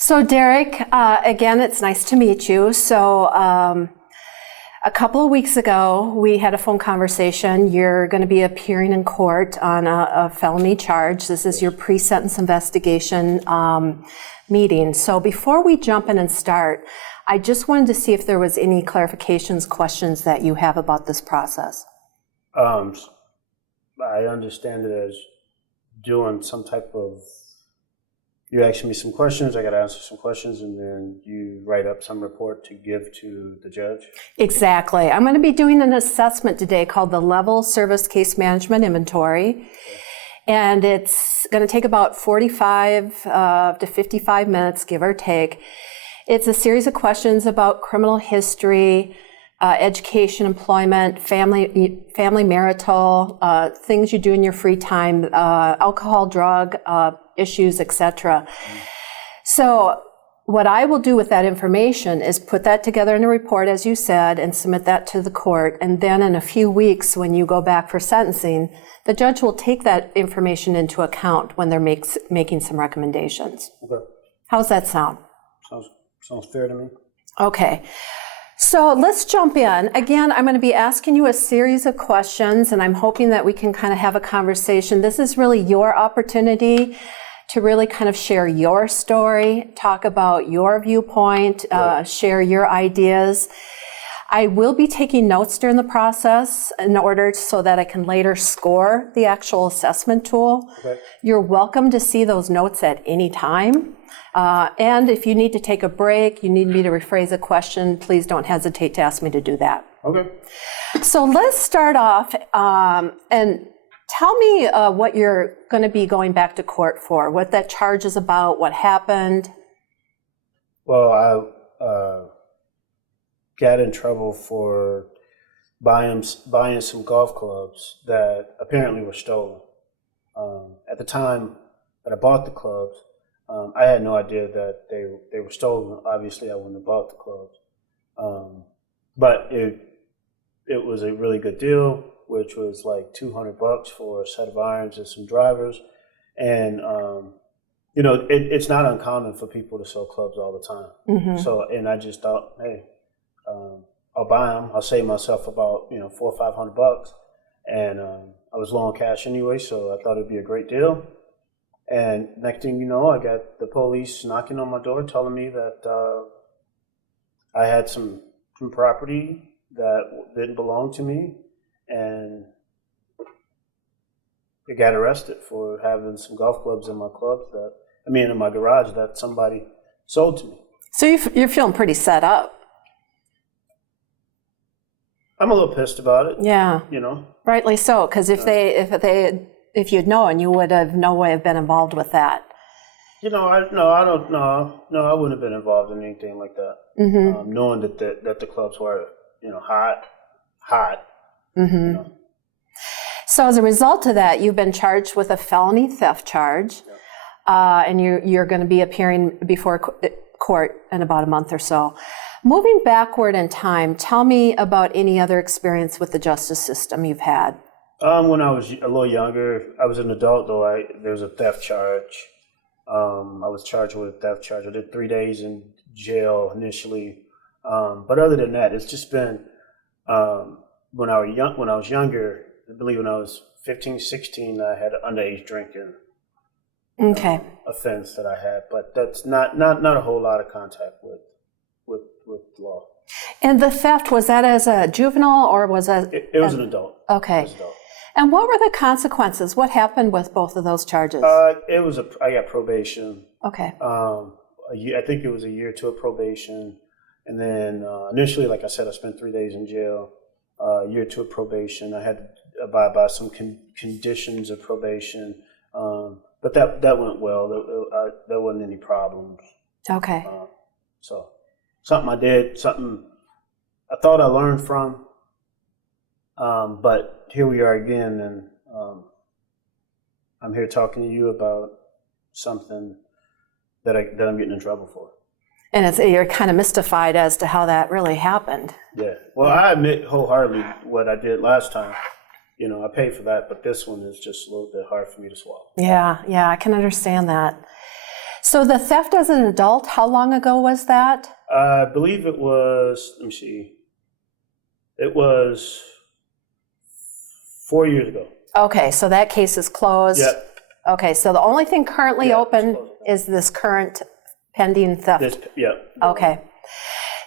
So Derrick, again, it's nice to meet you. So a couple of weeks ago, we had a phone conversation. You're going to be appearing in court on a felony charge. This is your pre-sentence investigation meeting. So before we jump in and start, I just wanted to see if there was any clarifications, questions that you have about this process. I understand it as doing some type of, you ask me some questions, I got to answer some questions, and then you write up some report to give to the judge? Exactly. I'm going to be doing an assessment today called the Level Service Case Management Inventory. Okay. And it's going to take about 45 to 55 minutes, give or take. It's a series of questions about criminal history, education, employment, family marital, things you do in your free time, alcohol, drug issues, etc. So what I will do with that information is put that together in a report, as you said, and submit that to the court. And then in a few weeks, when you go back for sentencing, the judge will take that information into account when they're making some recommendations. Okay. How's that sound? Sounds fair to me. Okay. So let's jump in. Again, I'm going to be asking you a series of questions, and I'm hoping that we can kind of have a conversation. This is really your opportunity to really kind of share your story, talk about your viewpoint, share your ideas. I will be taking notes during the process in order so that I can later score the actual assessment tool. Okay. You're welcome to see those notes at any time. And if you need to take a break, you need me to rephrase a question, please don't hesitate to ask me to do that. Okay. So let's start off and tell me what you're going to be going back to court for, what that charge is about, what happened. Well, I got in trouble for buying some golf clubs that apparently were stolen. At the time that I bought the clubs, I had no idea that they were stolen. Obviously, I wouldn't have bought the clubs. But it was a really good deal, which was like $200 for a set of irons and some drivers. And, it's not uncommon for people to sell clubs all the time. Mm-hmm. So, and I just thought, hey, I'll buy them. I'll save myself about, $400 or $500. And I was low on cash anyway, so I thought it'd be a great deal. And next thing you know, I got the police knocking on my door telling me that I had some property that didn't belong to me, and I got arrested for having some golf clubs in my in my garage that somebody sold to me. So you're feeling pretty set up. I'm a little pissed about it. Yeah. Rightly so, because if you'd known, you would have no way have been involved with that. I wouldn't have been involved in anything like that. Mm-hmm. Knowing that the clubs were, hot. Mm-hmm. So as a result of that, you've been charged with a felony theft charge, and you're going to be appearing before court in about a month or so. Moving backward in time, tell me about any other experience with the justice system you've had. When I was a little younger, I was an adult though. There was a theft charge. I was charged with a theft charge. I did 3 days in jail initially, but other than that, it's just been when I was younger. I believe when I was 15, 16, I had an underage drinking offense that I had, but that's not a whole lot of contact with law. And the theft, was that as a juvenile or was that? It was an adult. Okay. It was adult. And what were the consequences? What happened with both of those charges? I got probation. Okay. I think it was a year or two of probation. And then initially, like I said, I spent 3 days in jail, a year or two of probation. I had to abide by some conditions of probation. But that went well. There wasn't any problems. Okay. So something I did, something I thought I learned from. But here we are again, and I'm here talking to you about something that I'm getting in trouble for. And you're kind of mystified as to how that really happened. Yeah. Well, I admit wholeheartedly what I did last time. I paid for that, but this one is just a little bit hard for me to swallow. Yeah, I can understand that. So the theft as an adult, how long ago was that? I believe it was, let me see, it was 4 years ago. Okay, so that case is closed. Yep. Okay, so the only thing currently Yeah, open it's closed. is this current pending theft. Yeah. Okay.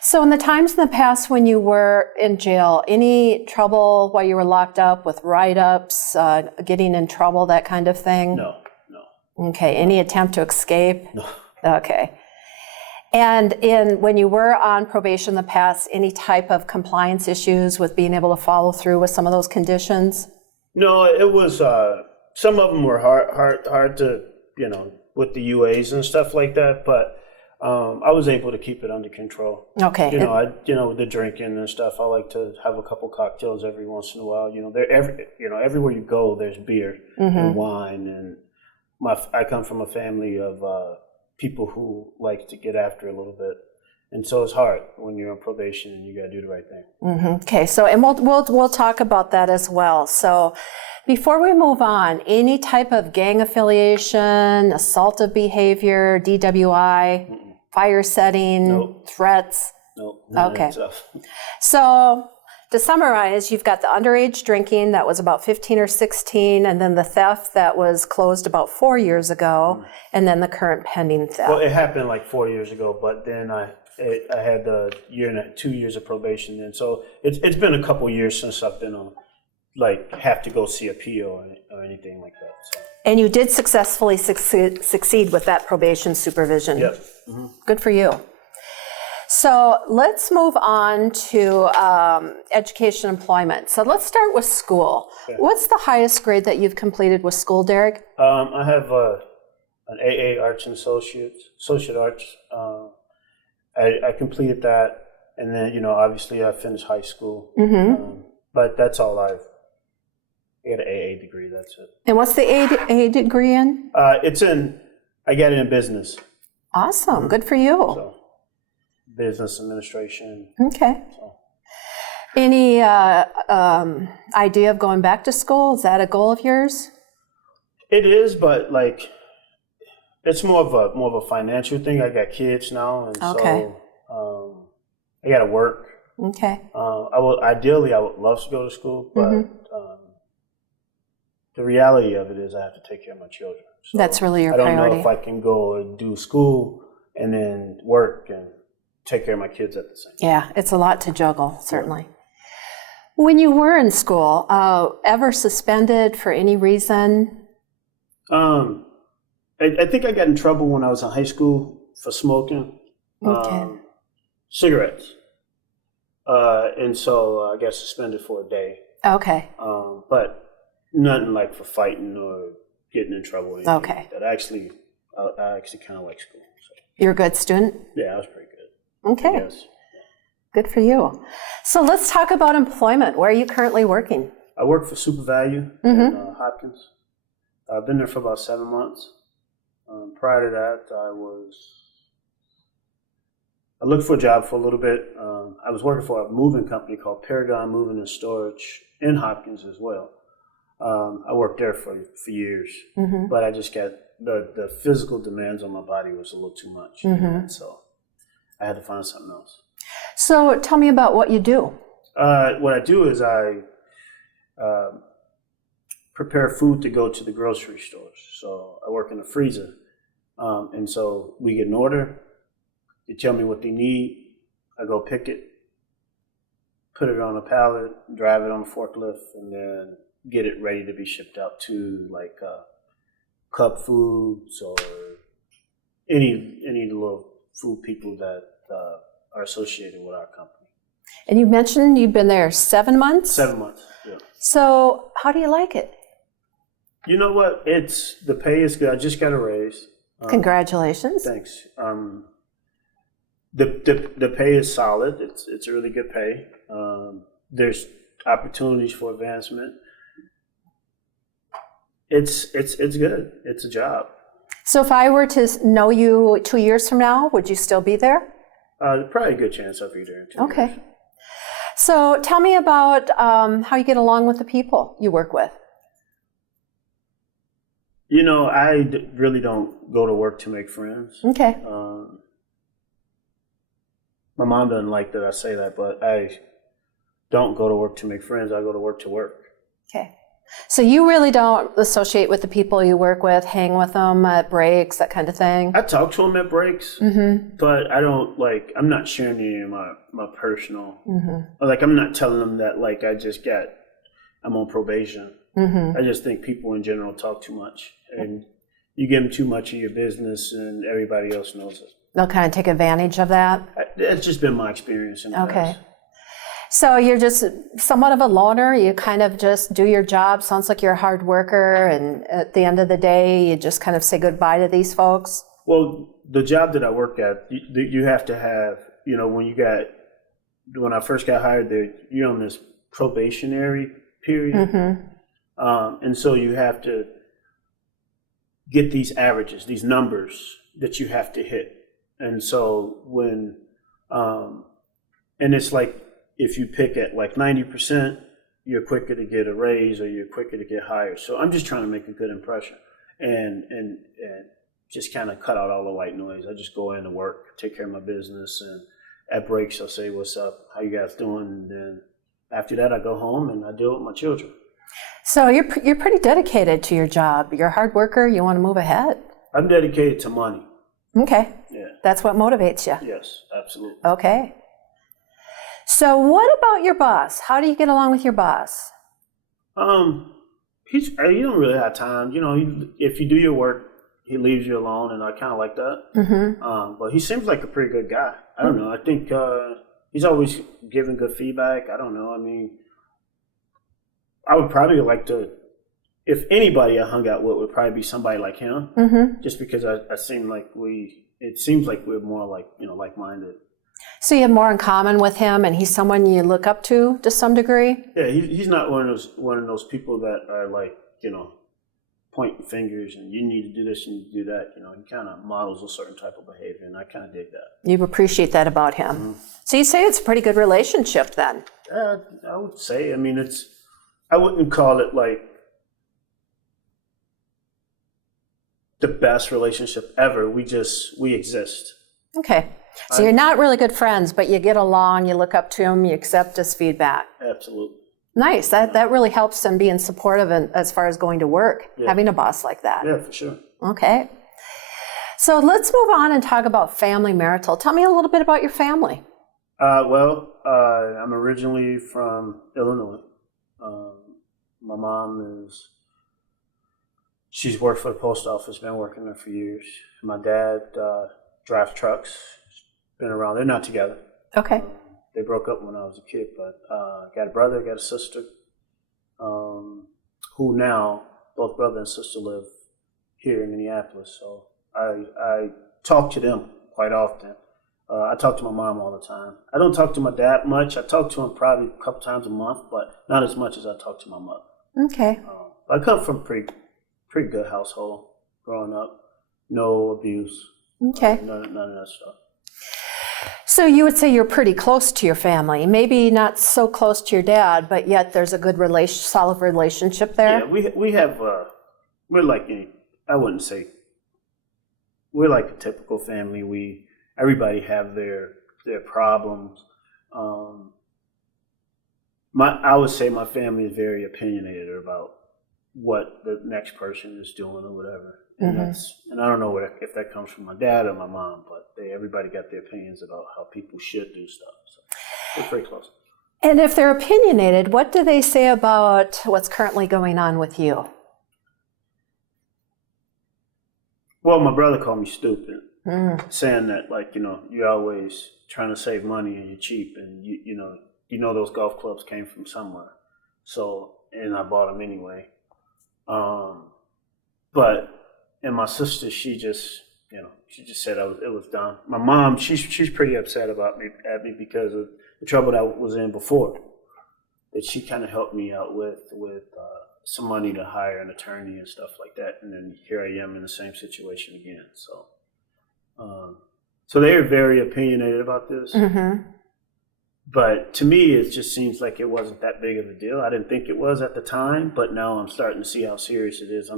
So in the times in the past when you were in jail, any trouble while you were locked up with write-ups, getting in trouble, that kind of thing? No. Okay, any attempt to escape? No. Okay. And when you were on probation in the past, any type of compliance issues with being able to follow through with some of those conditions? No, it was, some of them were hard to, with the UAs and stuff like that, but I was able to keep it under control. Okay. With the drinking and stuff, I like to have a couple cocktails every once in a while. Everywhere you go, there's beer and wine, and I come from a family of people who like to get after a little bit, and so it's hard when you're on probation and you got to do the right thing. Okay. So, and we'll talk about that as well. So, before we move on, any type of gang affiliation, assaultive behavior, DWI, fire setting, Nope. threats? Nope. Okay. So, to summarize, you've got the underage drinking that was about 15 or 16, and then the theft that was closed about 4 years ago, and then the current pending theft. Well, it happened like 4 years ago, but then I had the 2 years of probation then. So it's been a couple years since I've been on, have to go see a PO or anything like that. So. And you did successfully succeed with that probation supervision. Yep. Good for you. So let's move on to education and employment. So let's start with school. Okay. What's the highest grade that you've completed with school, Derrick? I have an AA Arts and Associate Arts. I completed that, and then obviously I finished high school. But that's all I got an AA degree. That's it. And what's the AA degree in? I got it in business. Awesome. Good for you. So, business administration. Okay. So. Any idea of going back to school? Is that a goal of yours? It is, but it's more of a financial thing. I got kids now, and so I got to work. Okay. I would love to go to school, but the reality of it is I have to take care of my children. So that's really your priority. I don't know if I can go and do school and then work and take care of my kids at the same time. Yeah, it's a lot to juggle, certainly. When you were in school, ever suspended for any reason? I think I got in trouble when I was in high school for smoking cigarettes. And so I got suspended for a day. Okay. But nothing like for fighting or getting in trouble or anything like that. I actually kind of like school. So. You're a good student? Yeah, I was pretty good. Okay. Yes. Good for you. So let's talk about employment. Where are you currently working? I work for Super Value in Hopkins. I've been there for about 7 months. Prior to that, I looked for a job for a little bit. I was working for a moving company called Paragon Moving and Storage in Hopkins as well. I worked there for years, but I just got the physical demands on my body was a little too much, so I had to find something else. So tell me about what you do. What I do is I prepare food to go to the grocery stores. So I work in the freezer, and so we get an order. They tell me what they need. I go pick it, put it on a pallet, drive it on a forklift, and then get it ready to be shipped out to Cup Foods or any little food people that are associated with our company. And you mentioned you've been there 7 months? 7 months, yeah. So how do you like it? You know what? The pay is good. I just got a raise. Congratulations. Thanks. The pay is solid. It's a really good pay. There's opportunities for advancement. It's good. It's a job. So if I were to know you 2 years from now, would you still be there? Probably a good chance I'll be there in 2 years. Okay. So tell me about how you get along with the people you work with. Really don't go to work to make friends. Okay. My mom doesn't like that I say that, but I don't go to work to make friends. I go to work to work. Okay. So you really don't associate with the people you work with, hang with them at breaks, that kind of thing? I talk to them at breaks, but I don't I'm not sharing any of my personal, I'm not telling them that I'm on probation. I just think people in general talk too much, and you give them too much of your business and everybody else knows it. They'll kind of take advantage of that? It's just been my experience in the past. So you're just somewhat of a loner. You kind of just do your job. Sounds like you're a hard worker. And at the end of the day, you just kind of say goodbye to these folks. Well, the job that I work at, you have to have, when I first got hired there, you're on this probationary period. And so you have to get these averages, these numbers that you have to hit. And so and it's like, if you pick at 90%, you're quicker to get a raise or you're quicker to get hired. So I'm just trying to make a good impression and just kind of cut out all the white noise. I just go in to work, take care of my business, and at breaks I'll say, "What's up? How you guys doing?" And then after that I go home and I deal with my children. So you're pretty dedicated to your job. You're a hard worker. You want to move ahead. I'm dedicated to money. Okay. Yeah. That's what motivates you. Yes, absolutely. Okay. So what about your boss? How do you get along with your boss? You don't really have time. If you do your work, he leaves you alone, and I kind of like that. But he seems like a pretty good guy. I don't know. I think he's always giving good feedback. I don't know. I mean, I would probably like to, if anybody I hung out with would probably be somebody like him, just because it seems like we're more like-minded. So you have more in common with him, and he's someone you look up to some degree? Yeah, he's not one of those people that are pointing fingers and you need to do this, you need to do that. He kind of models a certain type of behavior, and I kind of dig that. You appreciate that about him. So you say it's a pretty good relationship then? I would say. I mean, I wouldn't call it the best relationship ever. We exist. Okay. So you're not really good friends, but you get along, you look up to him, you accept his feedback. Absolutely. Nice. That really helps in being supportive as far as going to work, having a boss like that. Yeah, for sure. Okay. So let's move on and talk about family marital. Tell me a little bit about your family. I'm originally from Illinois. My mom she's worked for the post office, been working there for years. My dad drives trucks. Been around. They're not together. Okay. They broke up when I was a kid, but got a brother, got a sister, who now both brother and sister live here in Minneapolis. So I talk to them quite often. I talk to my mom all the time. I don't talk to my dad much. I talk to him probably a couple times a month, but not as much as I talk to my mother. Okay. I come from a pretty good household growing up. No abuse. Okay. None of that stuff. So you would say you're pretty close to your family, maybe not so close to your dad, but yet there's a good solid relationship there? Yeah, we have, we're I wouldn't say, we're like a typical family. Everybody have their problems. I would say my family is very opinionated about what the next person is doing or whatever. And and I don't know if that comes from my dad or my mom, but everybody got their opinions about how people should do stuff. So we're pretty close. And if they're opinionated, what do they say about what's currently going on with you? Well, my brother called me stupid, saying that you're always trying to save money and you're cheap, and you know those golf clubs came from somewhere. So, and I bought them anyway. And my sister, she just said it was done. My mom, she's pretty upset at me because of the trouble that I was in before. That she kind of helped me out with some money to hire an attorney and stuff like that, and then here I am in the same situation again. So they are very opinionated about this. But to me, it just seems like it wasn't that big of a deal. I didn't think it was at the time, but now I'm starting to see how serious it is.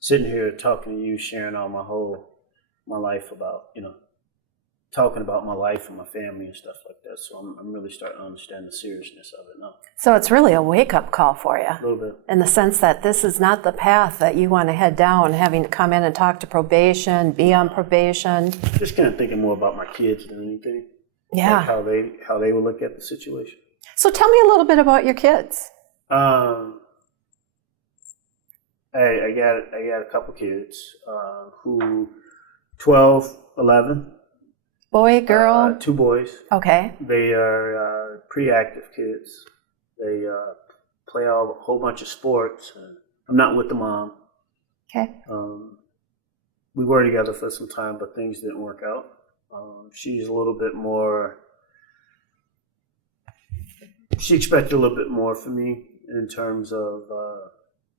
sitting here talking to you, sharing all my life about, talking about my life and my family and stuff like that. So I'm really starting to understand the seriousness of it now. So it's really a wake-up call for you. A little bit. In the sense that this is not the path that you want to head down, having to come in and talk to probation, be on probation. Just kind of thinking more about my kids than anything. Yeah. Like how they would look at the situation. So tell me a little bit about your kids. I got a couple kids who 12, 11. Boy, girl? 2 boys. Okay. They are pretty active kids. They play a whole bunch of sports. I'm not with the mom. Okay. We were together for some time, but things didn't work out. She's a little bit more. She expected a little bit more from me in terms of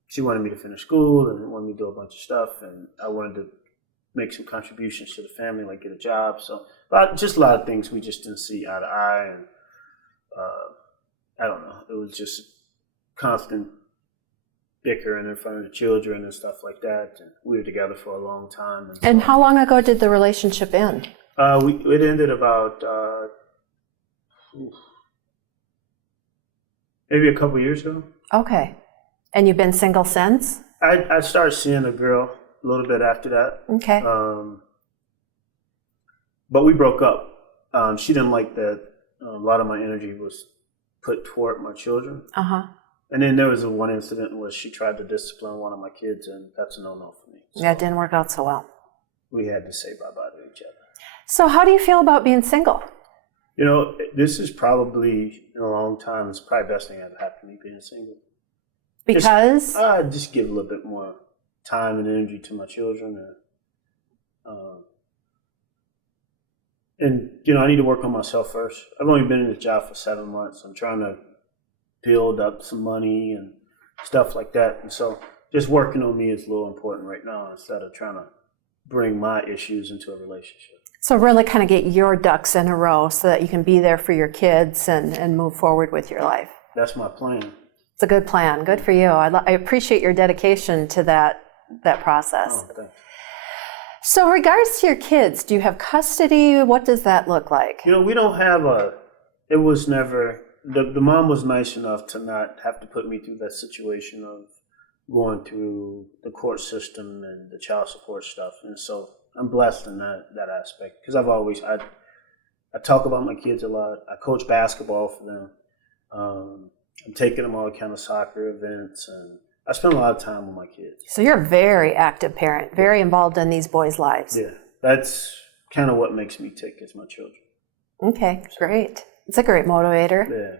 she wanted me to finish school and wanted me to do a bunch of stuff, and I wanted to make some contributions to the family, like get a job. So just a lot of things we just didn't see eye to eye, and I don't know. It was just constant bickering in front of the children and stuff like that. And we were together for a long time. And how long ago did the relationship end? It ended about maybe a couple years ago. Okay. And you've been single since? I started seeing a girl a little bit after that. Okay. But we broke up. She didn't like that a lot of my energy was put toward my children. Uh-huh. And then there was one incident where she tried to discipline one of my kids, and that's a no-no for me. So yeah, it didn't work out so well. we had to say bye-bye to each other. So how do you feel about being single? This is probably, in a long time, it's probably the best thing that ever happened to me, being single. Because? Just give a little bit more time and energy to my children. And I need to work on myself first. I've only been in this job for 7 months. I'm trying to build up some money and stuff like that. And so just working on me is a little important right now instead of trying to bring my issues into a relationship. So really kind of get your ducks in a row so that you can be there for your kids and move forward with your life. That's my plan. It's a good plan. Good for you. I appreciate your dedication to that process. Oh, thanks. So in regards to your kids, do you have custody? What does that look like? We don't have it was never, the mom was nice enough to not have to put me through that situation of going through the court system and the child support stuff. And so I'm blessed in that aspect because I talk about my kids a lot. I coach basketball for them. I'm taking them all kind of soccer events, and I spend a lot of time with my kids. So you're a very active parent, very involved in these boys' lives. Yeah, that's kind of what makes me tick is my children. Okay, great. It's a great motivator. Yeah,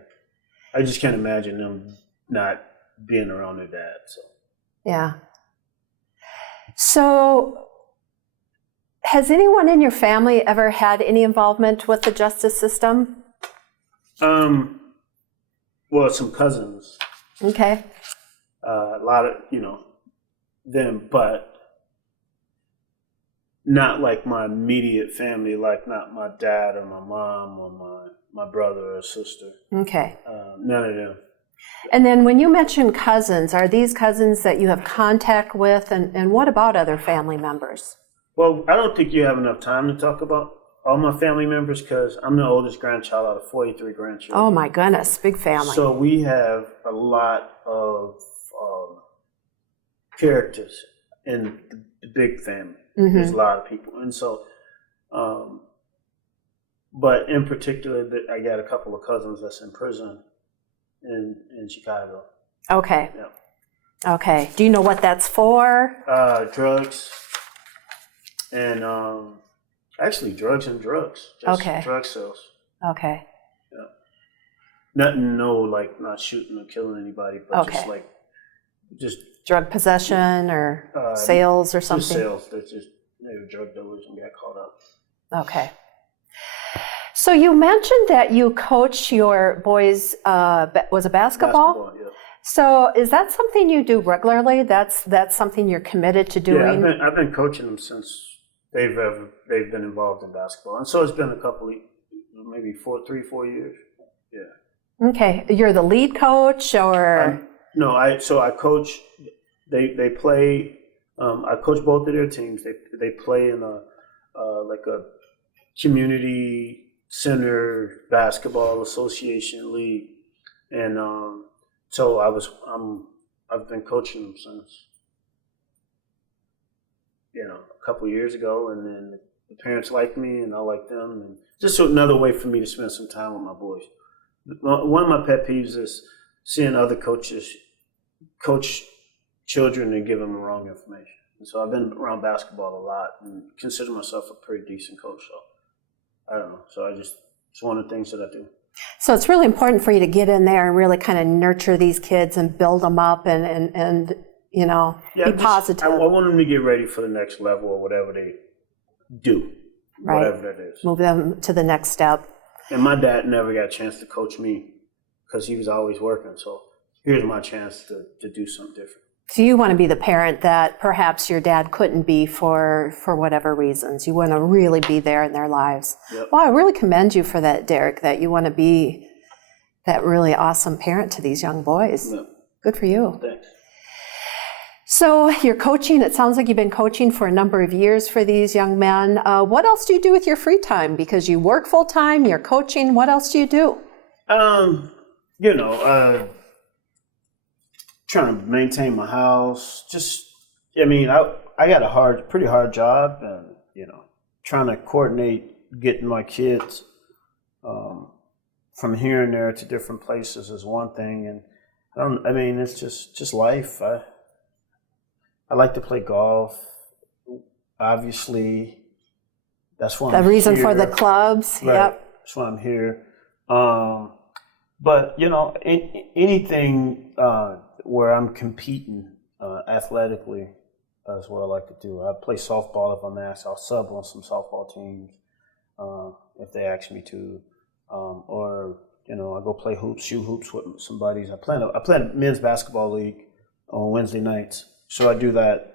I just can't imagine them not being around their dad. So yeah. So has anyone in your family ever had any involvement with the justice system? Well, some cousins. Okay. A lot of, them, but not like my immediate family, like not my dad or my mom or my brother or sister. Okay. None of them. And then when you mention cousins, are these cousins that you have contact with, and what about other family members? Well, I don't think you have enough time to talk about all my family members because I'm the oldest grandchild out of 43 grandchildren. Oh my goodness, big family. So we have a lot of characters in the big family. Mm-hmm. There's a lot of people. And so, but in particular, I got a couple of cousins that's in prison in Chicago. Okay. Yeah. Okay. Do you know what that's for? Drugs. And actually, drugs. Just okay. Drug sales. Okay. Yeah. Nothing, not shooting or killing anybody, but okay. just drug possession or sales or something? Just sales. They were drug dealers and got caught up. Okay. So you mentioned that you coach your boys, was it basketball? Yeah. So is that something you do regularly? That's something you're committed to doing? Yeah, I've been coaching them since they've been involved in basketball. And so it's been a couple of, maybe 4 years. Yeah. Okay. You're the lead coach or? No, I coach, they play I coach both of their teams. They play in a like a community center basketball association league, and so I've been coaching them since a couple of years ago, and then the parents like me and I like them, and just another way for me to spend some time with my boys. One of my pet peeves is seeing other coaches coach children and give them the wrong information. And so I've been around basketball a lot and consider myself a pretty decent coach. So I don't know. So it's one of the things that I do. So it's really important for you to get in there and really kind of nurture these kids and build them up and be positive. I want them to get ready for the next level or whatever they do, whatever that is. Move them to the next step. And my dad never got a chance to coach me because he was always working. So here's my chance to do something different. So you want to be the parent that perhaps your dad couldn't be for whatever reasons. You want to really be there in their lives. Yep. Well, I really commend you for that, Derrick, that you want to be that really awesome parent to these young boys. Yep. Good for you. Thanks. So you're coaching. It sounds like you've been coaching for a number of years for these young men. What else do you do with your free time? Because you work full time, you're coaching. What else do you do? Trying to maintain my house. I got a pretty hard job, and trying to coordinate getting my kids from here and there to different places is one thing, and it's just life. I like to play golf. Obviously, that's why I'm here. The reason for the clubs. Right. Yep. That's why I'm here. But anything where I'm competing athletically is what I like to do. I play softball if I'm asked. I'll sub on some softball teams if they ask me to, or I go play shoot hoops with some buddies. I play a men's basketball league on Wednesday nights, so I do that.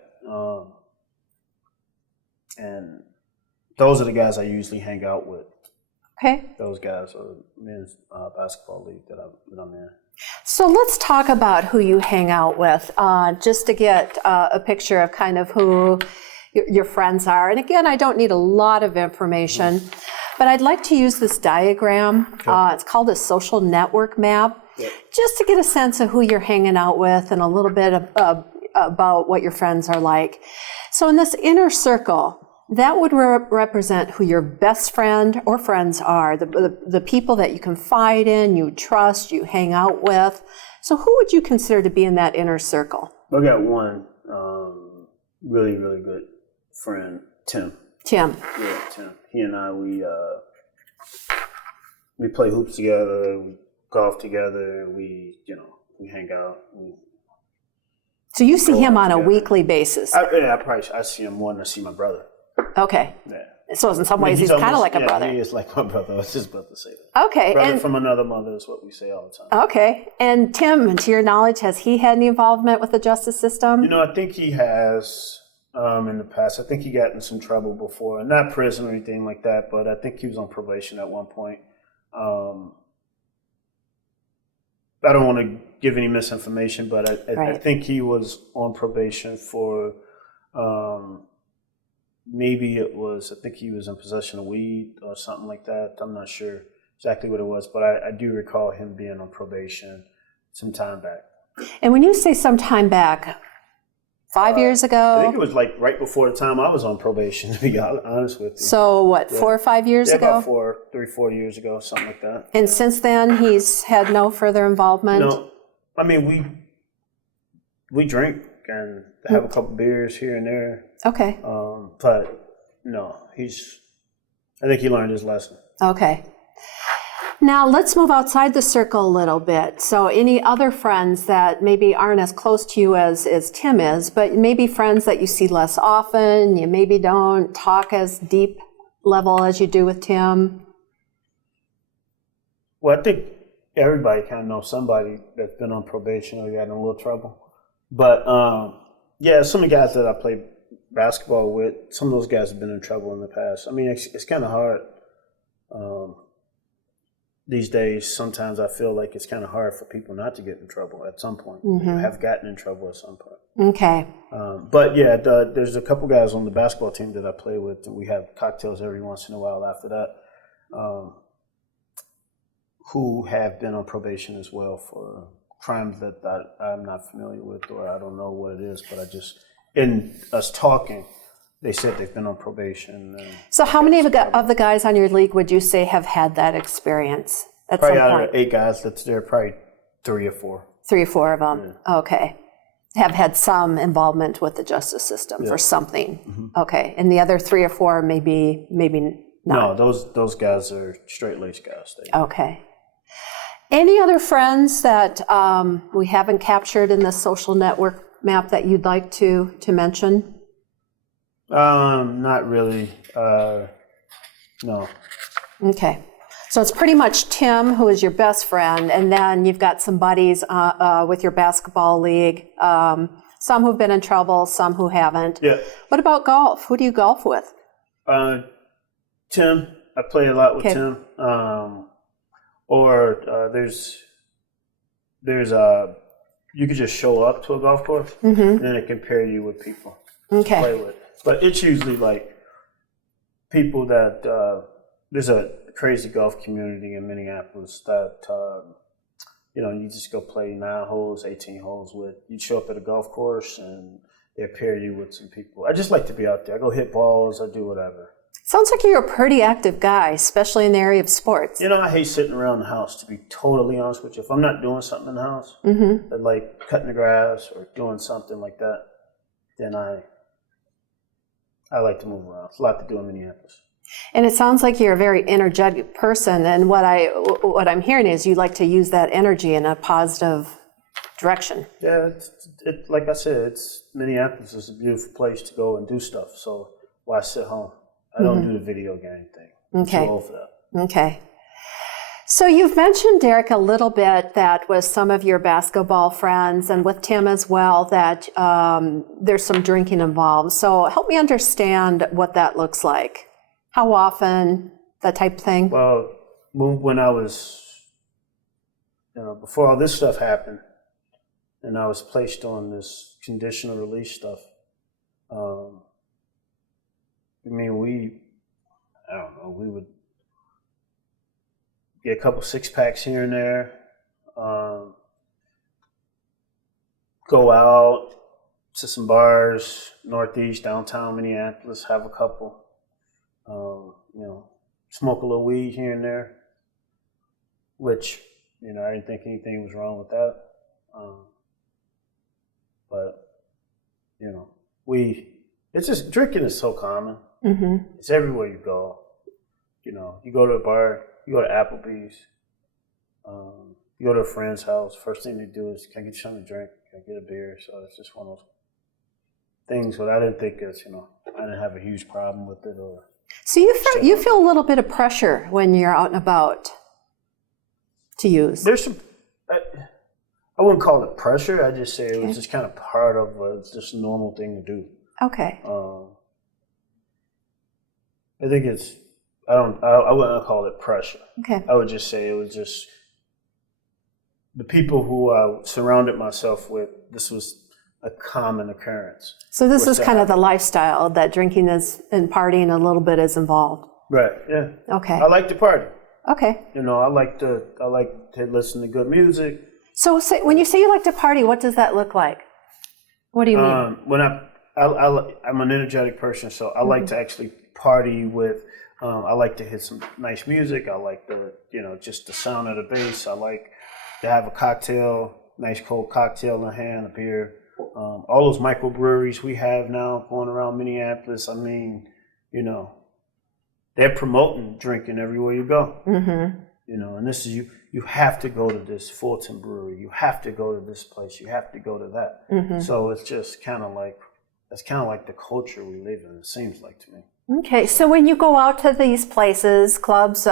And those are the guys I usually hang out with. Okay. Those guys are men's basketball league that I'm in. So let's talk about who you hang out with, just to get a picture of kind of who your friends are. And again, I don't need a lot of information, but I'd like to use this diagram. Okay. It's called a social network map, just to get a sense of who you're hanging out with and a little bit about what your friends are like. So in this inner circle, that would represent who your best friend or friends are, the people that you confide in, you trust, you hang out with. So who would you consider to be in that inner circle? I got one really, really good friend, Tim. Tim. Yeah, Tim. He and I, we play hoops together, we golf together, we hang out. So you see him on a weekly basis? I see him more than I see my brother. Okay. Yeah. So in some ways, he's kind of like a brother. He is like my brother. I was just about to say that. Okay. Brother from another mother is what we say all the time. Okay. And Tim, to your knowledge, has he had any involvement with the justice system? I think he has in the past. I think he got in some trouble before. Not prison or anything like that, but I think he was on probation at one point. I don't want to give any misinformation, but I think he was on probation for maybe I think he was in possession of weed or something like that. I'm not sure exactly what it was, but I do recall him being on probation some time back. And when you say some time back, 5 years ago? I think it was like right before the time I was on probation, to be honest with you. So what, 4 or 5 years ago? About 3-4 years ago, something like that. And since then, he's had no further involvement? No. I mean, we drink and have a couple beers here and there. Okay. But no, I think he learned his lesson. Okay. Now let's move outside the circle a little bit. So any other friends that maybe aren't as close to you as Tim is, but maybe friends that you see less often, you maybe don't talk as deep level as you do with Tim? Well, I think everybody kind of knows somebody that's been on probation or got in a little trouble. But some of the guys that I play basketball with, some of those guys have been in trouble in the past. I mean, it's kind of hard. These days, sometimes I feel like it's kind of hard for people not to get in trouble at some point. Mm-hmm. Have gotten in trouble at some point. Okay. But yeah, there's a couple guys on the basketball team that I play with, and we have cocktails every once in a while after that, who have been on probation as well for crimes that I'm not familiar with, or I don't know what it is, but I just, in us talking, they said they've been on probation. So how many of the guys on your league would you say have had that experience at Probably some out point? of 8 guys that's there, probably 3 or 4. 3 or 4 of them? Yeah. Okay. Have had some involvement with the justice system for something? Mm-hmm. Okay. And the other 3 or 4 maybe not? No, those guys are straight-laced guys. Okay. Any other friends that we haven't captured in the social network map that you'd like to mention? Not really. No. Okay. So it's pretty much Tim, who is your best friend, and then you've got some buddies with your basketball league, some who've been in trouble, some who haven't. Yeah. What about golf? Who do you golf with? Tim. I play a lot with Okay. Tim. There's you could just show up to a golf course, and then it can pair you with people to play with. But it's usually like people that there's a crazy golf community in Minneapolis that you just go play 9 holes, 18 holes with. You show up at a golf course and they pair you with some people. I just like to be out there. I go hit balls. I do whatever. Sounds like you're a pretty active guy, especially in the area of sports. I hate sitting around the house, to be totally honest with you. If I'm not doing something in the house, like cutting the grass or doing something like that, then I like to move around. It's a lot to do in Minneapolis. And it sounds like you're a very energetic person, and what I'm hearing is you like to use that energy in a positive direction. Yeah, like I said, Minneapolis is a beautiful place to go and do stuff. So why sit home? I don't do the video game thing. Okay. I'm too old for that. Okay. So you've mentioned, Derrick, a little bit that with some of your basketball friends and with Tim as well, that there's some drinking involved. So help me understand what that looks like. How often, that type of thing? Well, when I was, before all this stuff happened, and I was placed on this conditional release stuff, we would get a couple 6-packs here and there, go out to some bars, northeast, downtown Minneapolis, have a couple, smoke a little weed here and there, which, I didn't think anything was wrong with that. But it's just, drinking is so common. It's everywhere you go. You go to a bar, you go to Applebee's, you go to a friend's house, first thing they do is, can I get you something to drink? Can I get a beer? So it's just one of those things, but I didn't think I didn't have a huge problem with it. So you feel a little bit of pressure when you're out and about to use? There's some, I wouldn't call it pressure. I just say it was just kind of part of just a normal thing to do. Okay. I think I wouldn't call it pressure. Okay. I would just say it was just the people who I surrounded myself with, this was a common occurrence. So this is kind of the lifestyle that drinking is and partying a little bit is involved. Right, yeah. Okay. I like to party. Okay. I like to listen to good music. So when you say you like to party, what does that look like? What do you mean? When I'm an energetic person, so I like to actually party with. I like to hit some nice music. I like just the sound of the bass. I like to have a cocktail, nice cold cocktail in hand, a beer. All those microbreweries we have now going around Minneapolis. I mean, they're promoting drinking everywhere you go. And this is you have to go to this Fulton Brewery. You have to go to this place. You have to go to that. So it's just kind of like the culture we live in. It seems like to me. Okay, so when you go out to these places, clubs,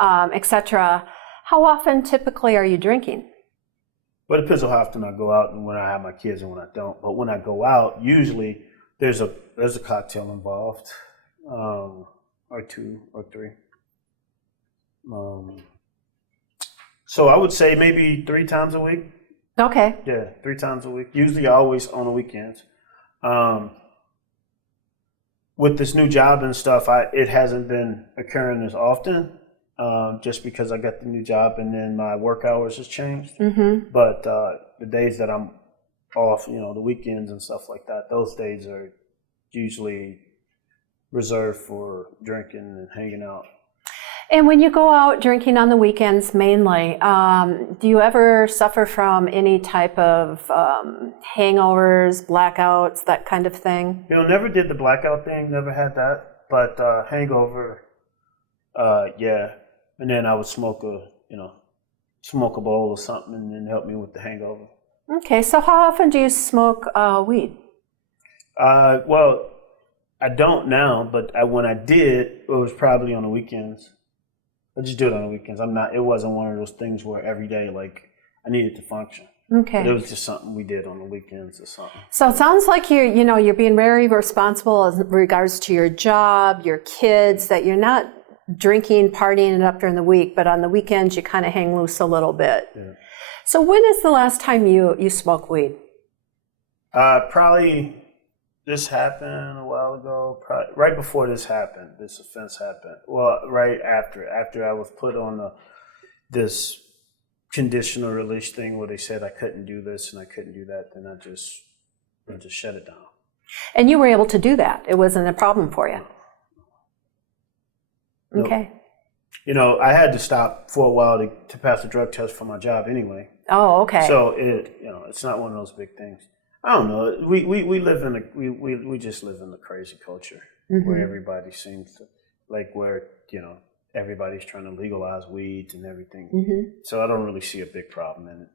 etc., how often typically are you drinking? Well, it depends on how often I go out and when I have my kids and when I don't. But when I go out, usually there's a cocktail involved, or 2 or 3. So I would say maybe 3 times a week. Okay. Yeah, 3 times a week. Usually always on the weekends. With this new job and stuff, it hasn't been occurring as often, just because I got the new job and then my work hours has changed. Mm-hmm. But the days that I'm off, the weekends and stuff like that, those days are usually reserved for drinking and hanging out. And when you go out drinking on the weekends mainly, do you ever suffer from any type of hangovers, blackouts, that kind of thing? Never did the blackout thing, never had that. But hangover, yeah. And then I would smoke a bowl or something and then help me with the hangover. Okay, so how often do you smoke weed? Well, I don't now, but when I did, it was probably on the weekends. I just do it on the weekends. It wasn't one of those things where every day, like, I needed to function. Okay. But it was just something we did on the weekends or something. So it sounds like you're being very responsible in regards to your job, your kids, that you're not drinking, partying it up during the week, but on the weekends you kind of hang loose a little bit. Yeah. So when is the last time you smoked weed? Probably this happened a while ago. Probably right before this offense happened. Well, right after I was put on this conditional release thing where they said I couldn't do this and I couldn't do that, then I just shut it down. And you were able to do that. It wasn't a problem for you. Okay. I had to stop for a while to pass the drug test for my job anyway. Oh, okay. So it's not one of those big things. I don't know. We live in we just live in a crazy culture where everybody seems to where everybody's trying to legalize weed and everything. Mm-hmm. So I don't really see a big problem in it.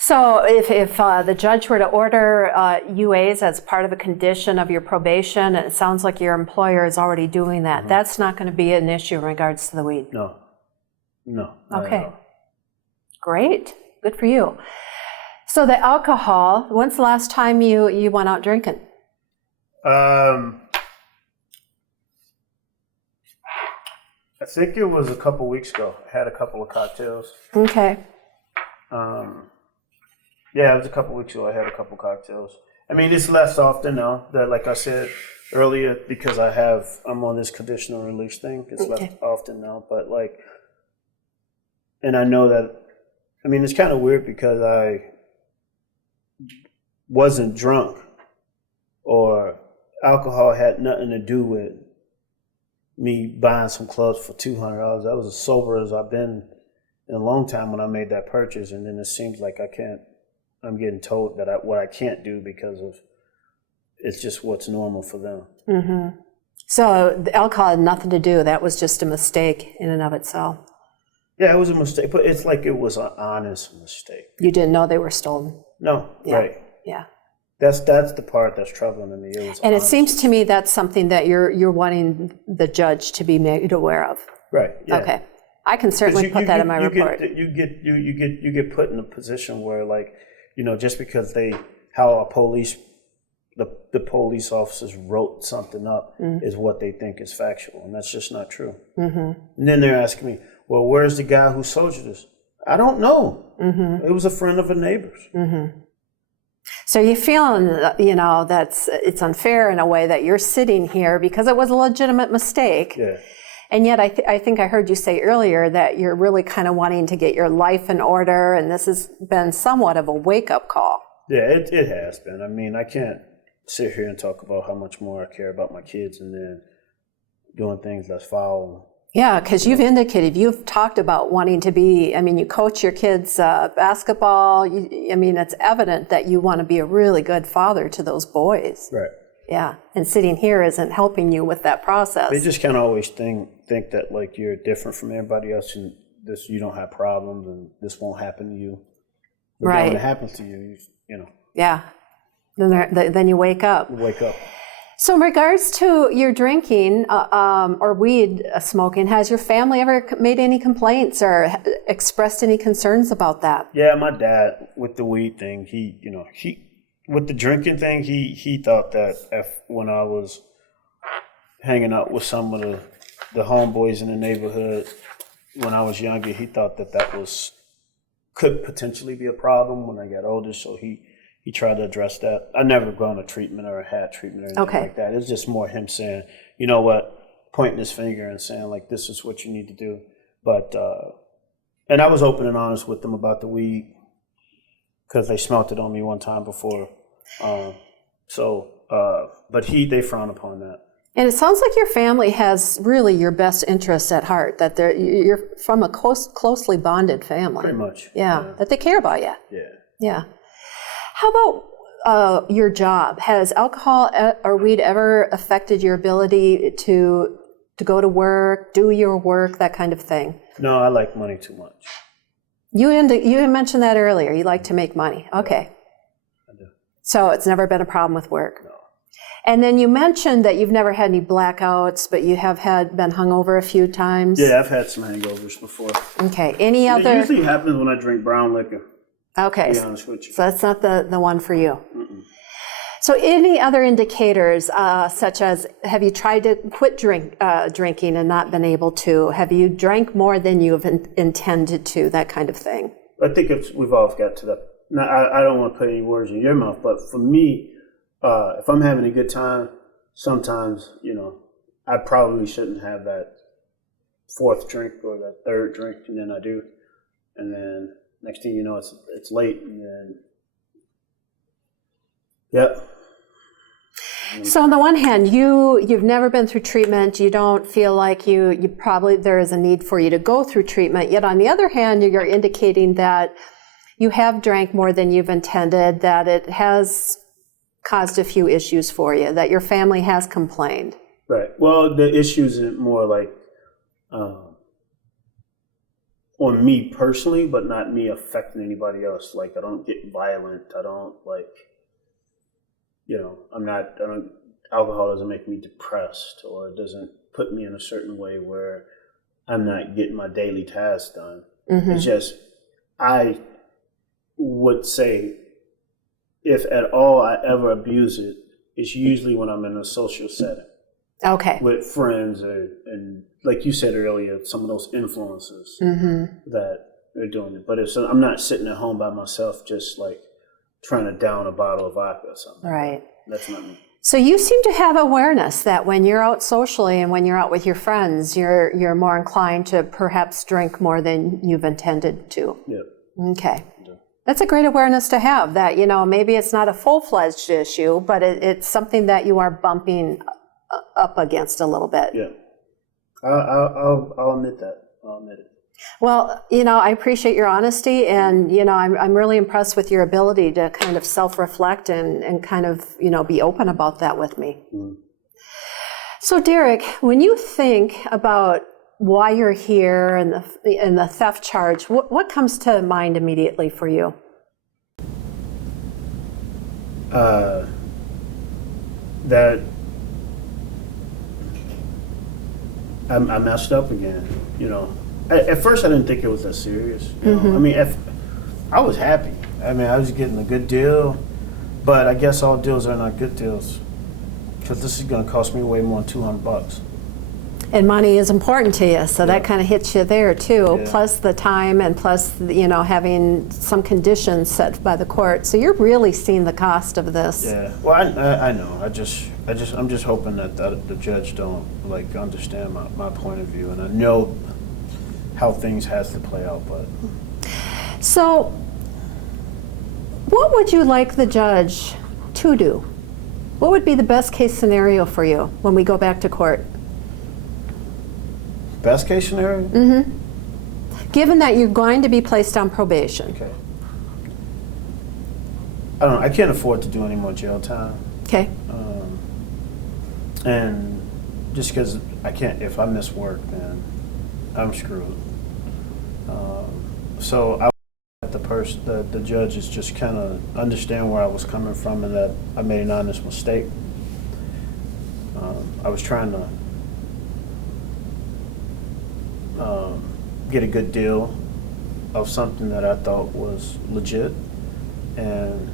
So if the judge were to order UAs as part of a condition of your probation, and it sounds like your employer is already doing that, that's not going to be an issue in regards to the weed? No. Okay. Great. Good for you. So the alcohol, when's the last time you went out drinking? I think it was a couple weeks ago. I had a couple of cocktails. Okay. Yeah, it was a couple weeks ago. I had a couple cocktails. I mean, it's less often now. That, like I said earlier, because I'm on this conditional release thing. It's less often now, but and I know that. I mean, it's kind of weird because I wasn't drunk, or alcohol had nothing to do with me buying some clubs for $200. I was as sober as I've been in a long time when I made that purchase, and then it seems like I'm getting told that what I can't do because of it's just what's normal for them. Mm-hmm. So the alcohol had nothing to do. That was just a mistake in and of itself. Yeah, it was a mistake, but it's like it was an honest mistake. You didn't know they were stolen? No, yeah. Right. Yeah. That's the part that's troubling me. It seems to me that's something that you're wanting the judge to be made aware of. Right. Yeah. Okay. I can certainly put that in my report. You get put in a position where, just because the police officers wrote something up is what they think is factual, and that's just not true. Mm-hmm. And then they're asking me, well, where's the guy who sold you this? I don't know. Mm-hmm. It was a friend of a neighbor's. Mm-hmm. So you're feeling, that it's unfair in a way that you're sitting here because it was a legitimate mistake. Yeah. And yet I think I heard you say earlier that you're really kind of wanting to get your life in order, and this has been somewhat of a wake-up call. Yeah, it has been. I mean, I can't sit here and talk about how much more I care about my kids and then doing things that's foul. Yeah, because you've talked about wanting to be, you coach your kids basketball. It's evident that you want to be a really good father to those boys. Right. Yeah, and sitting here isn't helping you with that process. They just kind of always think that you're different from everybody else and you don't have problems and this won't happen to you. But right. When it happens to you, Yeah. Then you wake up. Wake up. So in regards to your drinking or weed smoking, has your family ever made any complaints or expressed any concerns about that? Yeah, my dad, with the weed thing, with the drinking thing, he thought that when I was hanging out with some of the homeboys in the neighborhood when I was younger, he thought that was could potentially be a problem when I got older. So he tried to address that. I never gone to treatment or had treatment or anything like that. It's just more him saying, you know what, pointing his finger and saying like, this is what you need to do. But, and I was open and honest with them about the weed because they smelt it on me one time before. But they frown upon that. And it sounds like your family has really your best interests at heart, that you're from a closely bonded family. Pretty much. Yeah, that they care about you. Yeah. Yeah. How about your job? Has alcohol or weed ever affected your ability to go to work, do your work, that kind of thing? No, I like money too much. You mentioned that earlier. You like to make money. Okay. I do. So it's never been a problem with work. No. And then you mentioned that you've never had any blackouts, but you have been hungover a few times. Yeah, I've had some hangovers before. Okay. Any other? It usually happens when I drink brown liquor. Okay. To be honest with you. So that's not the one for you. Mm-mm. So any other indicators, such as have you tried to quit drinking and not been able to? Have you drank more than you've intended to? That kind of thing. I think we've all got to that. Now, I don't want to put any words in your mouth, but for me, if I'm having a good time, sometimes, I probably shouldn't have that fourth drink or that third drink, and then I do. And then next thing you know, it's late, and then, yep. So on the one hand, you've never been through treatment. You don't feel like you probably there is a need for you to go through treatment. Yet on the other hand, you're indicating that you have drank more than you've intended, that it has caused a few issues for you, that your family has complained. Right. Well, the issues are more like on me personally, but not me affecting anybody else. Like, I don't get violent. I don't alcohol doesn't make me depressed, or it doesn't put me in a certain way where I'm not getting my daily tasks done. Mm-hmm. It's just, I would say, if at all I ever abuse it, it's usually when I'm in a social setting. Okay. With friends and like you said earlier, some of those influences that are doing it. But I'm not sitting at home by myself just like trying to down a bottle of vodka or something. Right. That's not me. So you seem to have awareness that when you're out socially and when you're out with your friends, you're more inclined to perhaps drink more than you've intended to. Yeah. Okay. Yeah. That's a great awareness to have, that, maybe it's not a full-fledged issue, but it's something that you are bumping up against a little bit. Yeah. I'll admit that. I'll admit it. Well, I appreciate your honesty, and, I'm really impressed with your ability to kind of self-reflect and kind of, be open about that with me. Mm. So, Derrick, when you think about why you're here and the theft charge, what comes to mind immediately for you? That I messed up again, At first, I didn't think it was that serious. I mean, I was happy. I mean, I was getting a good deal, but I guess all deals are not good deals, because this is going to cost me way more than $200. And money is important to you, so that kind of hits you there too. Yeah. Plus the time, and plus having some conditions set by the court. So you're really seeing the cost of this. Yeah. Well, I know. I'm just hoping that the judge don't understand my point of view, and I know how things has to play out, but. So, what would you like the judge to do? What would be the best case scenario for you when we go back to court? Best case scenario? Mm-hmm. Given that you're going to be placed on probation. Okay. I don't know. I can't afford to do any more jail time. Okay. And just because I can't, if I miss work, then I'm screwed. So I that the judges just kind of understand where I was coming from, and that I made an honest mistake. I was trying to get a good deal of something that I thought was legit, and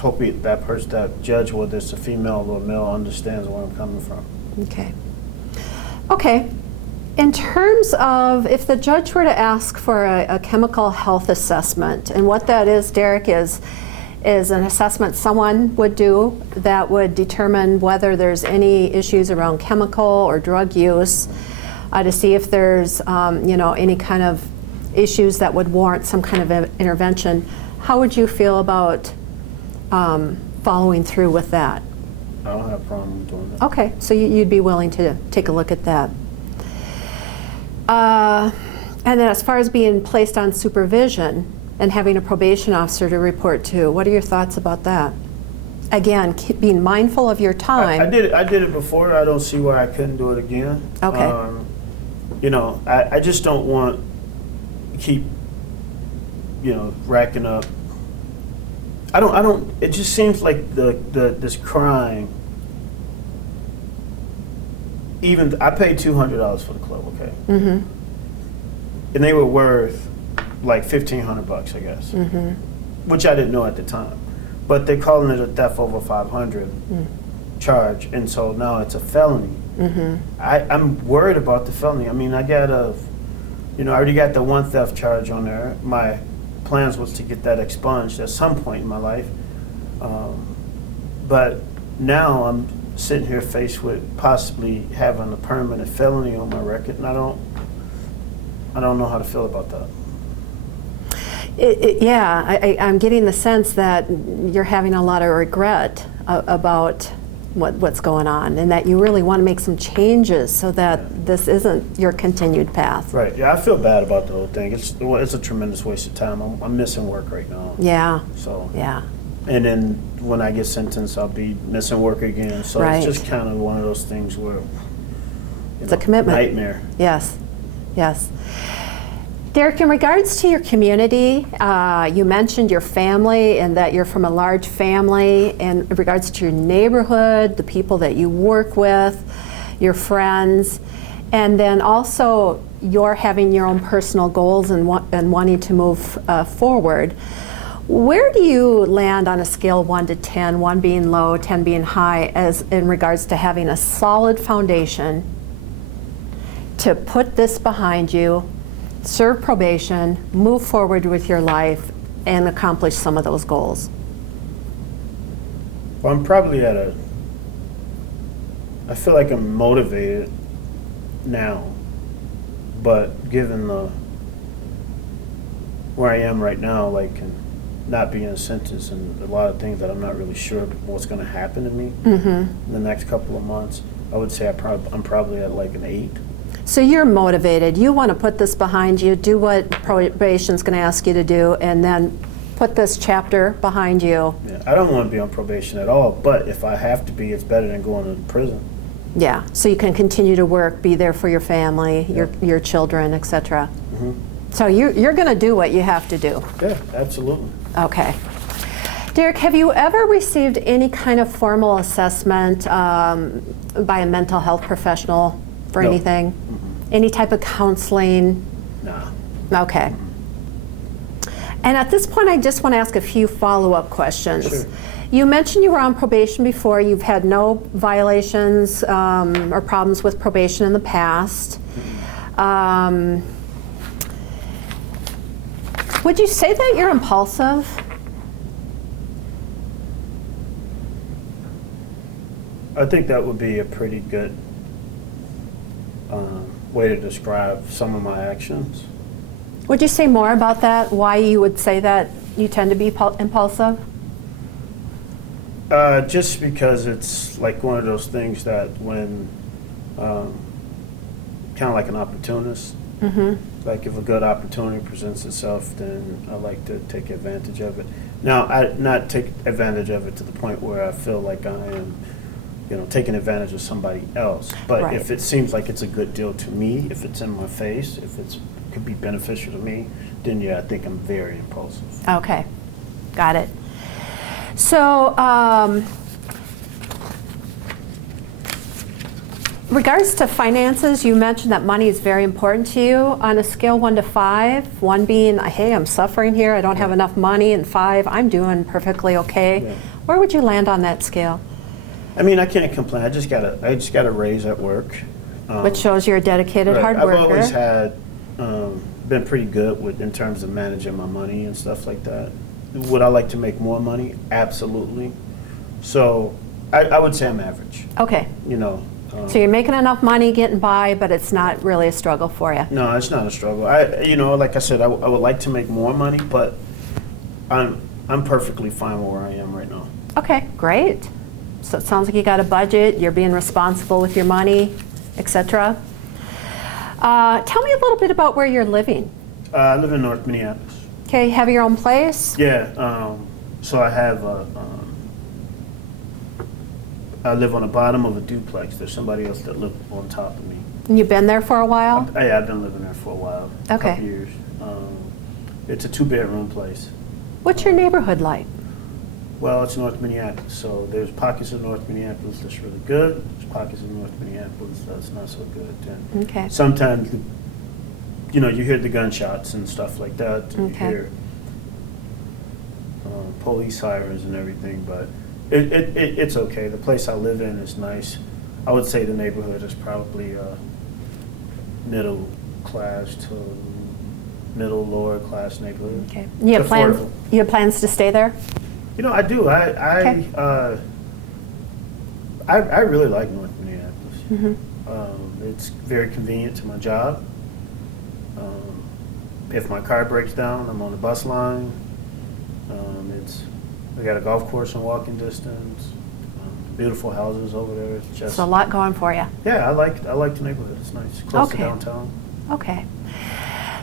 hope that judge, whether it's a female or a male, understands where I'm coming from. Okay. Okay. In terms of if the judge were to ask for a chemical health assessment, and what that is, Derrick, is an assessment someone would do that would determine whether there's any issues around chemical or drug use, to see if there's any kind of issues that would warrant some kind of intervention. How would you feel about following through with that? I don't have a problem doing that. Okay, so you'd be willing to take a look at that. And then as far as being placed on supervision and having a probation officer to report to, what are your thoughts about that? Again, being mindful of your time. I did it before. I don't see why I couldn't do it again. Okay. I just don't want to keep, racking up. I don't, it just seems like this crime, even, I paid $200 for the club, okay? Mm-hmm. And they were worth like $1,500, I guess, Mm-hmm. which I didn't know at the time. But they're calling it a theft over 500 charge, and so now it's a felony. Mm-hmm. I'm worried about the felony. I mean, I already got the one theft charge on there. My plans was to get that expunged at some point in my life. But now I'm sitting here faced with possibly having a permanent felony on my record, and I don't know how to feel about that. I'm getting the sense that you're having a lot of regret about what's going on, and that you really want to make some changes so that this isn't your continued path. Right. Yeah, I feel bad about the whole thing. It's a tremendous waste of time. I'm missing work right now. Yeah. So. Yeah. And then when I get sentenced, I'll be missing work again. So Right. It's just kind of one of those things where It's a commitment. Nightmare. Yes. Yes. Derrick, in regards to your community, you mentioned your family and that you're from a large family. And in regards to your neighborhood, the people that you work with, your friends, and then also you're having your own personal goals and wanting to move forward. Where do you land on a scale of 1 to 10, 1 being low, 10 being high, as in regards to having a solid foundation to put this behind you, serve probation, move forward with your life, and accomplish some of those goals? Well, I'm probably I feel like I'm motivated now, but given where I am right now, like, and not being sentenced and a lot of things that I'm not really sure what's going to happen to me in the next couple of months, I would say I'm probably at like an 8. So you're motivated. You want to put this behind you, do what probation's going to ask you to do, and then put this chapter behind you. Yeah, I don't want to be on probation at all, but if I have to be, it's better than going to prison. Yeah, so you can continue to work, be there for your family, your children, etc. So you're going to do what you have to do. Yeah, absolutely. Okay. Derrick, have you ever received any kind of formal assessment by a mental health professional for No. anything? Any type of counseling? Nah. Okay. And at this point, I just want to ask a few follow-up questions. Sure. You mentioned you were on probation before. You've had no violations or problems with probation in the past. Would you say that you're impulsive? I think that would be a pretty good way to describe some of my actions. Would you say more about that? Why you would say that you tend to be impulsive? Just because it's like one of those things that when, kind of like an opportunist, like if a good opportunity presents itself, then I like to take advantage of it. Now, I not take advantage of it to the point where I feel like I am, taking advantage of somebody else. But Right. if it seems like it's a good deal to me, if it's in my face, if it could be beneficial to me, then yeah, I think I'm very impulsive. Okay, got it. So, regards to finances, you mentioned that money is very important to you. On a scale 1 to 5, 1 being, hey, I'm suffering here, I don't have enough money, and 5, I'm doing perfectly okay. Yeah. Where would you land on that scale? I mean, I can't complain. I just got a raise at work. Which shows you're a dedicated Right. hard I've worker. always had, been pretty good with in terms of managing my money and stuff like that. Would I like to make more money? Absolutely. So I would say I'm average. Okay. You know. So you're making enough money, getting by, but it's not really a struggle for you. No, it's not a struggle. Like I said, I would like to make more money, but I'm perfectly fine where I am right now. Okay, great. So it sounds like you got a budget, you're being responsible with your money, etc. Tell me a little bit about where you're living. I live in North Minneapolis. Okay, have your own place? Yeah. So I have I live on the bottom of a duplex. There's somebody else that lives on top of me. And you've been there for a while? Yeah, I've been living there for a while. A Okay. couple years. It's a 2-bedroom place. What's your neighborhood like? Well, it's North Minneapolis, so there's pockets of North Minneapolis that's really good. There's pockets of North Minneapolis that's not so good. And Okay. sometimes, you hear the gunshots and stuff like that. And Okay. You hear police sirens and everything, but it's okay. The place I live in is nice. I would say the neighborhood is probably middle class to middle lower class neighborhood. Okay. You have It's plans? affordable. You have plans to stay there? I do. Okay. I really like North Minneapolis. Mm-hmm. It's very convenient to my job. If my car breaks down, I'm on the bus line. We got a golf course in walking distance. Beautiful houses over there. It's just So a lot going for you. yeah. I like the neighborhood. It's nice, close to Okay. downtown. Okay.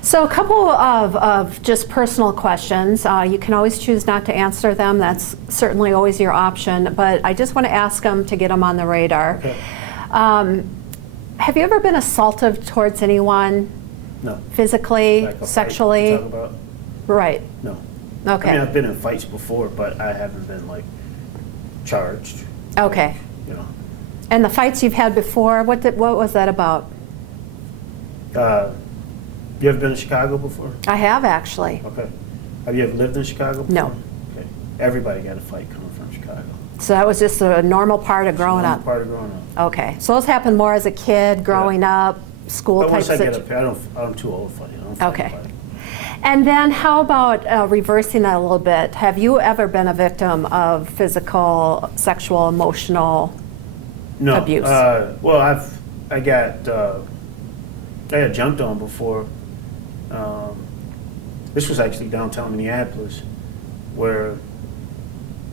So a couple of just personal questions. You can always choose not to answer them. That's certainly always your option. But I just want to ask them to get them on the radar. Okay. Have you ever been assaultive towards anyone, No. physically, Like a fight sexually? you talk about? Right. No. Okay. I mean, I've been in fights before, but I haven't been like charged. Okay. You know. And the fights you've had before, what was that about? You ever been to Chicago before? I have actually. Okay. Have you ever lived in Chicago before? No. Okay. Everybody got a fight coming from Chicago. So that was just a normal part of growing Normal up. Part of growing up. Okay. So those happened more as a kid, growing up, school But type once I get situation. up here, I'm too old to fight. I don't fight Okay. anybody. And then how about reversing that a little bit? Have you ever been a victim of physical, sexual, emotional No. abuse? Well, I got jumped on before. This was actually downtown Minneapolis, where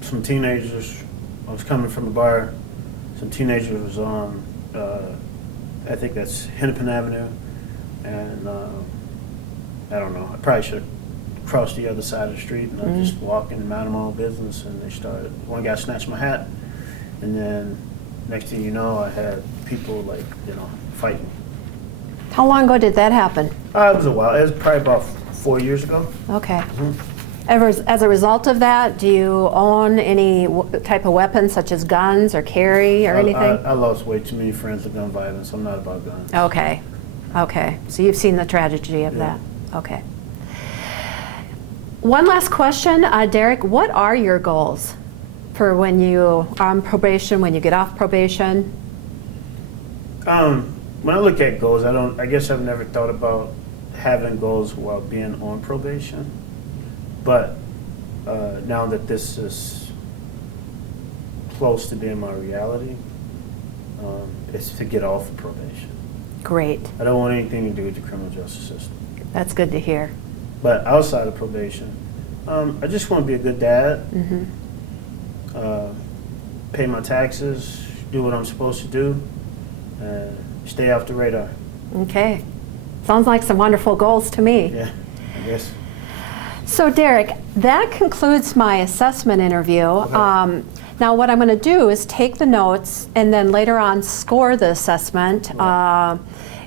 some teenagers. I was coming from the bar. Some teenagers was on. I think that's Hennepin Avenue, and I don't know. I probably should have crossed the other side of the street, and I'm just walking and minding my own business. And they started. One guy snatched my hat, and then next thing you know, I had people fighting. How long ago did that happen? It was a while. It was probably about 4 years ago. Okay. As a result of that, do you own any type of weapons such as guns or carry or anything? I lost way too many friends to gun violence. I'm not about guns. Okay. Okay. So you've seen the tragedy of that. Okay. One last question, Derrick. What are your goals for when you are on probation, when you get off probation? When I look at goals, I guess I've never thought about having goals while being on probation. But now that this is close to being my reality, it's to get off of probation. Great. I don't want anything to do with the criminal justice system. That's good to hear. But outside of probation, I just want to be a good dad, pay my taxes, do what I'm supposed to do, and stay off the radar. Okay. Sounds like some wonderful goals to me. Yeah, I guess. So Derrick, that concludes my assessment interview. Okay. Now what I'm going to do is take the notes and then later on score the assessment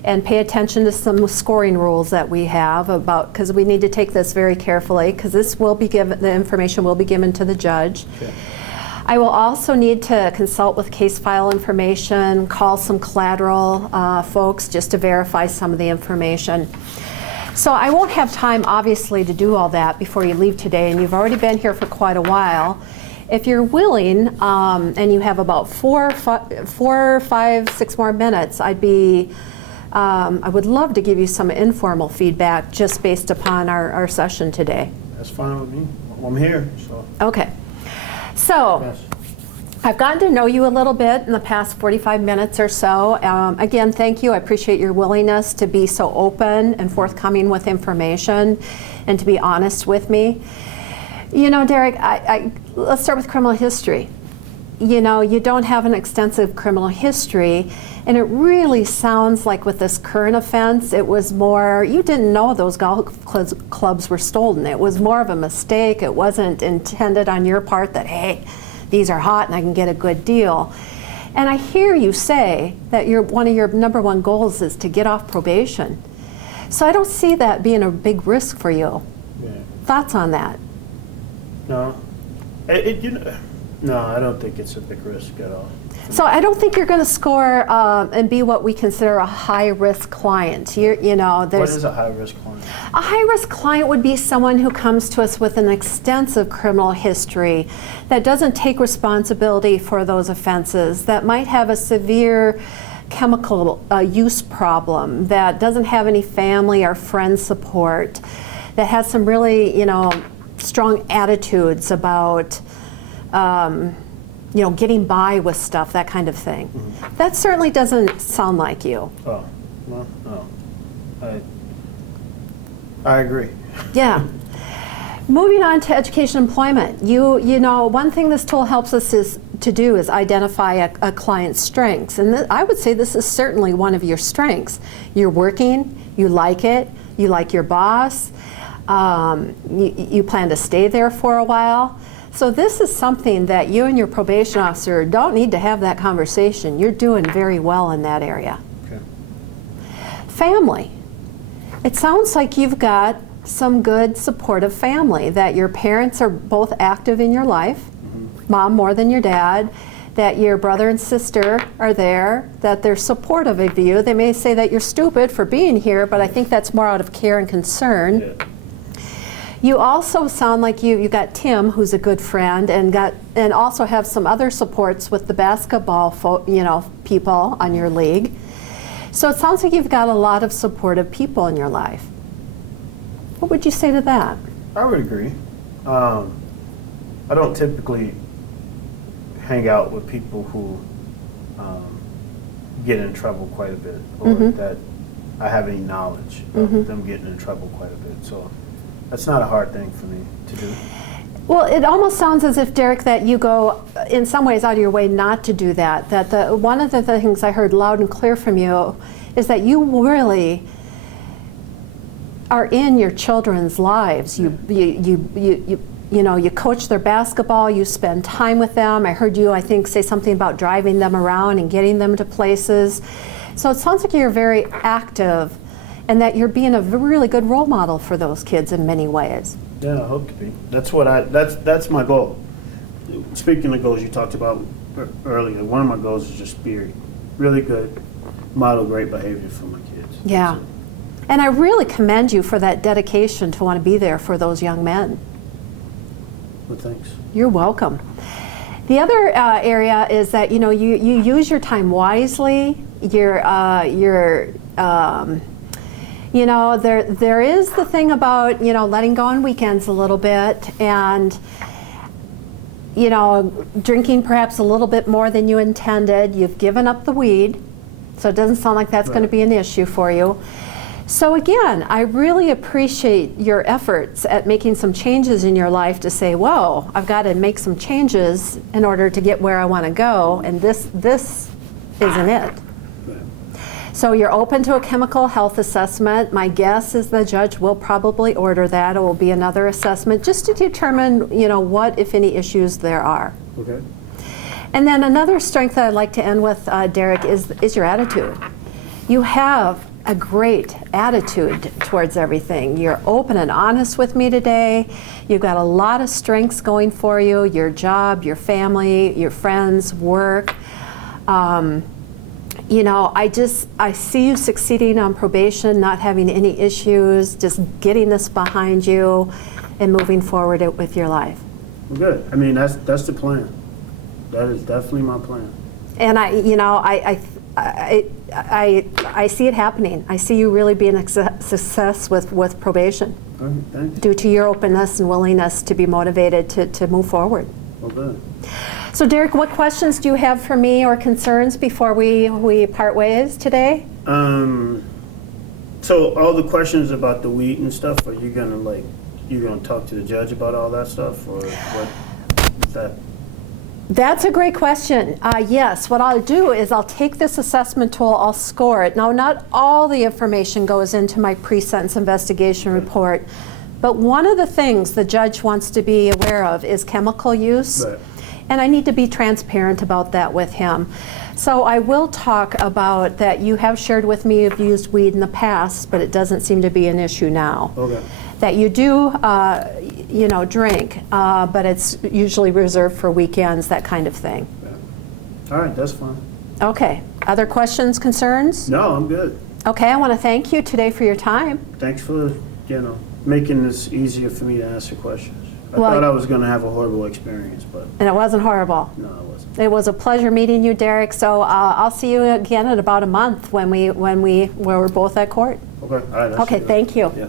and pay attention to some scoring rules that we have because we need to take this very carefully because this will be given, the information will be given to the judge. Okay. I will also need to consult with case file information, call some collateral folks just to verify some of the information. So I won't have time, obviously, to do all that before you leave today, and you've already been here for quite a while. If you're willing, and you have about 4, 5, 6 more minutes, I would love to give you some informal feedback just based upon our session today. That's fine with me. I'm here, so. Okay. So, Yes. I've gotten to know you a little bit in the past 45 minutes or so. Again, thank you. I appreciate your willingness to be so open and forthcoming with information and to be honest with me. You know, Derrick, let's start with criminal history. You know, you don't have an extensive criminal history, and it really sounds like with this current offense, it was more, you didn't know those golf clubs were stolen. It was more of a mistake. It wasn't intended on your part that, hey, these are hot and I can get a good deal. And I hear you say that one of your number one goals is to get off probation. So I don't see that being a big risk for you. Yeah. Thoughts on that? No. No, I don't think it's a big risk at all. So I don't think you're going to score and be what we consider a high-risk client. You know, What is a high-risk client? A high-risk client would be someone who comes to us with an extensive criminal history that doesn't take responsibility for those offenses, that might have a severe chemical use problem, that doesn't have any family or friend support, that has some really, you know, strong attitudes about you know, getting by with stuff, that kind of thing. Mm-hmm. That certainly doesn't sound like you. Oh, well, no. I agree. Yeah. Moving on to education employment. You know, one thing this tool helps us to do is identify a client's strengths. And I would say this is certainly one of your strengths. You're working, you like it, you like your boss, you plan to stay there for a while. So this is something that you and your probation officer don't need to have that conversation. You're doing very well in that area. Okay. Family. It sounds like you've got some good supportive family, that your parents are both active in your life, mom more than your dad, that your brother and sister are there, that they're supportive of you. They may say that you're stupid for being here, but I think that's more out of care and concern. Yeah. You also sound like you got Tim, who's a good friend, and also have some other supports with the basketball people on your league. So it sounds like you've got a lot of supportive people in your life. What would you say to that? I would agree. I don't typically hang out with people who get in trouble quite a bit, or that I have any knowledge of them getting in trouble quite a bit. So that's not a hard thing for me to do. Well, it almost sounds as if, Derrick, that you go in some ways out of your way not to do that. That one of the things I heard loud and clear from you is that you really are in your children's lives. You know, you coach their basketball, you spend time with them. I heard you, I think, say something about driving them around and getting them to places. So it sounds like you're very active and that you're being a really good role model for those kids in many ways. Yeah, I hope to be. That's my goal. Speaking of goals you talked about earlier, one of my goals is just be really good, model great behavior for my kids. Yeah. And I really commend you for that dedication to want to be there for those young men. Well, thanks. You're welcome. The other area is that, you know, you use your time wisely. You know, there is the thing about, you know, letting go on weekends a little bit and, you know, drinking perhaps a little bit more than you intended. You've given up the weed, so it doesn't sound like that's going to be an issue for you. So again, I really appreciate your efforts at making some changes in your life to say, whoa, I've got to make some changes in order to get where I want to go, and this isn't it. So you're open to a chemical health assessment. My guess is the judge will probably order that. It will be another assessment just to determine, you know, what, if any, issues there are. Okay. And then another strength that I'd like to end with, Derrick, is your attitude. You have a great attitude towards everything. You're open and honest with me today. You've got a lot of strengths going for you, your job, your family, your friends, work. You know, I see you succeeding on probation, not having any issues, just getting this behind you and moving forward with your life. Well, good. I mean, that's the plan. That is definitely my plan. And I see it happening. I see you really being a success with probation All right, thanks. due to your openness and willingness to be motivated to move forward. Well, good. So Derrick, what questions do you have for me or concerns before we part ways today? So all the questions about the wheat and stuff, are you gonna talk to the judge about all that stuff, or what is that? That's a great question. Yes, what I'll do is I'll take this assessment tool, I'll score it. Now, not all the information goes into my pre-sentence investigation report, but one of the things the judge wants to be aware of is chemical use. Right. And I need to be transparent about that with him. So I will talk about that you have shared with me you've used weed in the past, but it doesn't seem to be an issue now. Okay. That you do, drink, but it's usually reserved for weekends, that kind of thing. Yeah. All right, that's fine. Okay. Other questions, concerns? No, I'm good. Okay, I want to thank you today for your time. Thanks for, making this easier for me to answer questions. I Well, thought I was going to have a horrible experience, but And it wasn't horrible. no, it wasn't. It was a pleasure meeting you, Derrick. So I'll see you again in about a month when we're both at court. Okay, all right. I'll see Okay, you. thank you. Yeah.